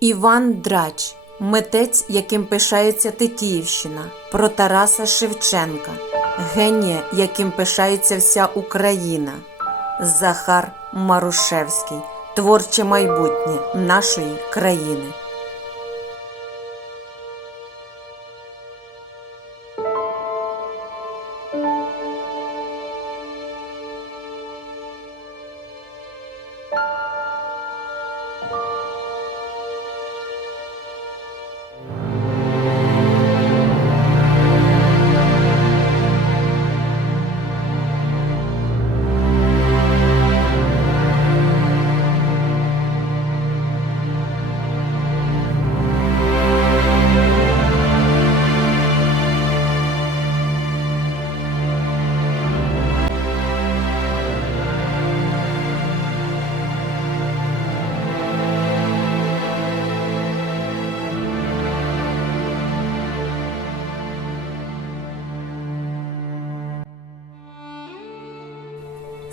Іван Драч, митець, яким пишається Тетіївщина, про Тараса Шевченка, генія, яким пишається вся Україна, Захар Марушевський, творче майбутнє нашої країни.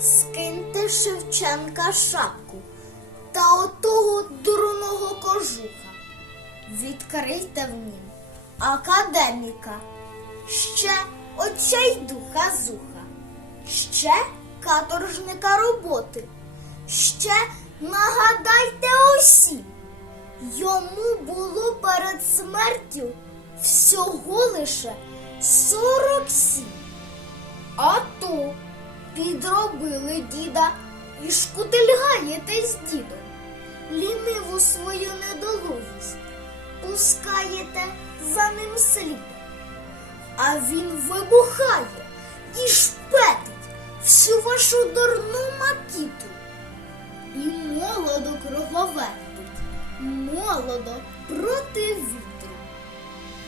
Скиньте Шевченка шапку та отого дурного кожуха. Відкрийте в нім академіка, ще отця й духа зуха, ще каторжника роботи, ще нагадайте усім. Йому було перед смертю всього лише сорок сім. А то підробили діда і шкутильгаєте з дідом. Ліниву свою недолугість пускаєте за ним слідом. А він вибухає і шпетить всю вашу дурну макіту. І молодо круговертить, молодо проти вітру.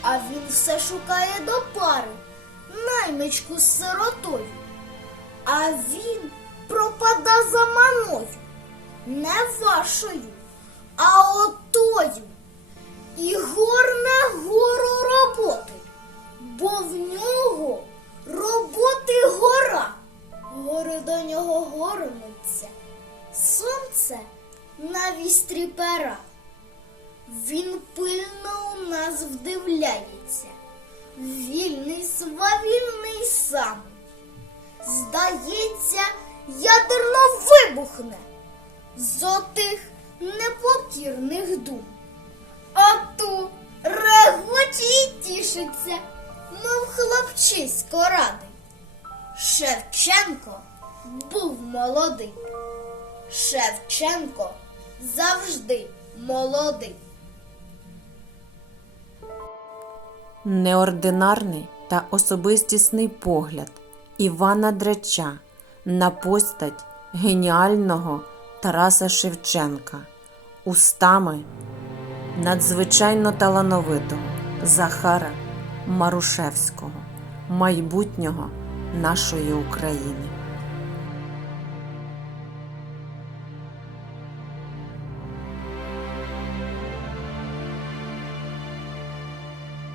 А він все шукає до пари, наймичку з сиротою. А він пропада за маною, не вашою, а отою. І горне гору роботи, бо в нього роботи гора. Гори до нього горнуться, сонце на вістрі пера. Він пильно у нас вдивляється, вільний свавільний сам. Здається, ядерно вибухне з отих непокірних дум. А ту регоче і тішиться, мов хлопчисько радий. Шевченко був молодий. Шевченко завжди молодий. Неординарний та особистісний погляд Івана Драча на постать геніального Тараса Шевченка устами надзвичайно талановитого Захара Марушевського, майбутнього нашої України.